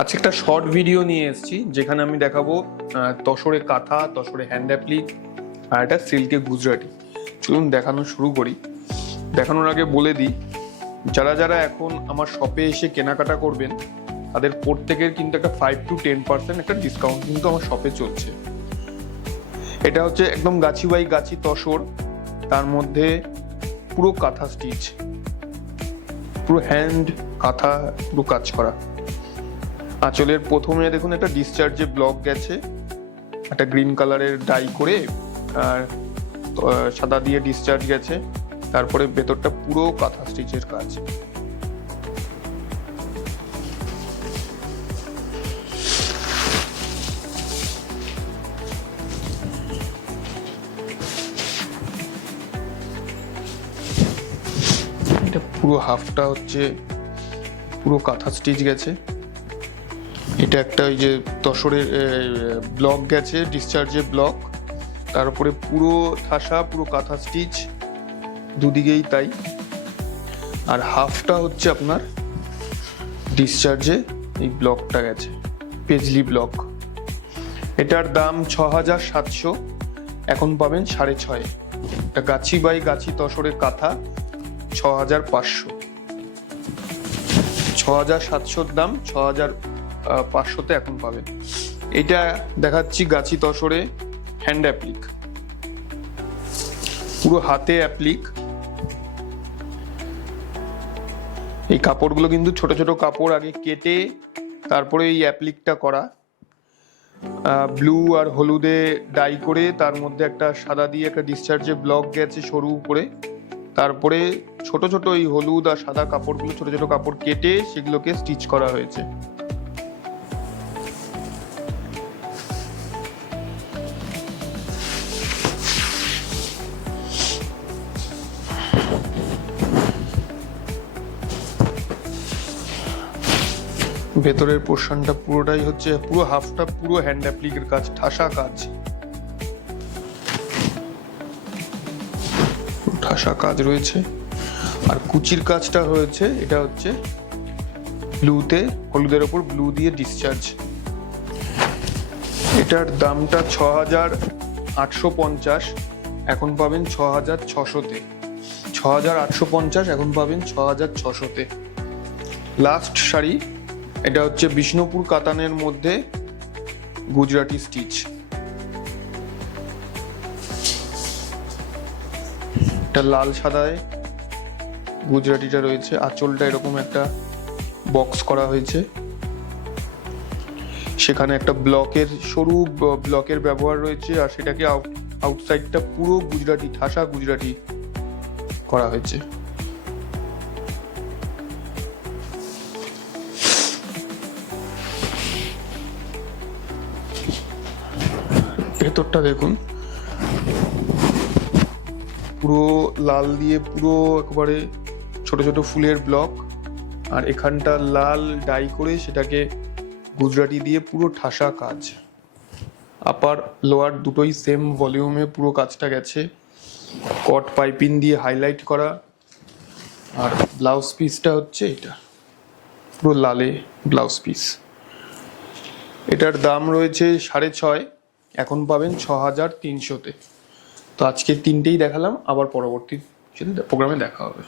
আজকে একটা short video নিয়ে এসেছি যেখানে আমি দেখাবো তসরে কাঁথা, তসরে হ্যান্ড অ্যাপ্লিক আর একটা সিল্কে গুজরাটি। চলুন দেখানো শুরু করি। দেখানোর আগে বলে দিই, যারা যারা এখন আমার শপে এসে কেনাকাটা করবেন তাদের প্রত্যেকের কিন্তু একটা 5 to 10% একটা ডিসকাউন্ট কিন্তু আমার শপে চলছে। এটা হচ্ছে একদম গাছি বাই গাছি তসর, তার মধ্যে পুরো কাঁথা স্টিচ, পুরো হ্যান্ড কাঁথা পুরো কাজ করা। আঁচলের প্রথমে দেখুন একটা ডিসচার্জে ব্লক গেছে, একটা গ্রিন কালারের ডাই করে আর সাদা দিয়ে ডিসচার্জ গেছে, তারপরে ভেতরটা পুরো কাঁথা স্টিচের কাজ। এটা পুরো হাফটা হচ্ছে পুরো কাঁথা স্টিচ গেছে। এটা একটা ওই যে তসরের ব্লক গেছে, ডিসচার্জে ব্লক, তারপরে পুরো ঠাসা পুরো কাঁথা স্টিচ দুদিকেই তাই। আর হাফটা হচ্ছে আপনার ডিসচার্জে এই ব্লকটা গেছে, পেজলি ব্লক। এটার দাম 6,700, এখন পাবেন 6,500। এটা গাছি বাই গাছি তসরের কাঁথা 6,500। 6,700 দাম, 6,500-তে এখন পাবেন। এটা দেখাচ্ছি গাছি তসরে হ্যান্ড অ্যাপ্লিক, পুরো হাতে অ্যাপ্লিক। এই কাপড়গুলো কিন্তু ছোট ছোট কাপড়, আগে কেটে তারপরে এই অ্যাপ্লিকটা করা। ব্লু আর হলুদে ডাই করে তার মধ্যে একটা সাদা দিয়ে একটা ডিসচার্জে ব্লক গেছে সরু করে, তারপরে ছোট ছোট এই হলুদ আর সাদা কাপড়গুলো ছোট ছোট কাপড় কেটে সেগুলোকে স্টিচ করা হয়েছে। ভেতরের পোর্শনটা পুরোটাই হচ্ছে, পুরো হাফটা পুরো হ্যান্ড অ্যাপ্লিকের কাজ, ঠাসা কাজ, ঠাসা কাজ রয়েছে। আর কুচির কাজটা হয়েছে, এটা হচ্ছে ব্লুতে, হলুদের ওপর ব্লু দিয়ে ডিসচার্জ। এটার দামটা 6,850, এখন পাবেন 6,600-তে। 6,850, এখন পাবেন 6,600-তে। লাস্ট শাড়ি, এটা হচ্ছে বিষ্ণুপুর কাতানের মধ্যে গুজরাটি স্টিচ। এটা লাল সাদায় গুজরাটিটা রয়েছে, আঁচলটা এরকম একটা বক্স করা হয়েছে, সেখানে একটা ব্লকের সরু ব্লকের ব্যবহার রয়েছে, আর সেটাকে আউটসাইডটা পুরো গুজরাটি, ঠাসা গুজরাটি করা হয়েছে। ভেতরটা দেখুন, পুরো লাল দিয়ে পুরো একেবারে ছোট ছোট ফুলের ব্লক, আর এখানটা লাল ডাই করে সেটাকে গুজরাটি দিয়ে পুরো ঠাসা কাজ। আপার লোয়ার দুটোই সেম ভলিউমে পুরো কাজটা গেছে, কট পাইপিং দিয়ে হাইলাইট করা। আর ব্লাউজ পিসটা হচ্ছে এটা, পুরো লালে ব্লাউজ পিস। এটার দাম রয়েছে 6,500, এখন পাবেন 6,300-তে। তো আজকে তিনটেই দেখালাম, আবার পরবর্তী প্রোগ্রামে দেখা হবে।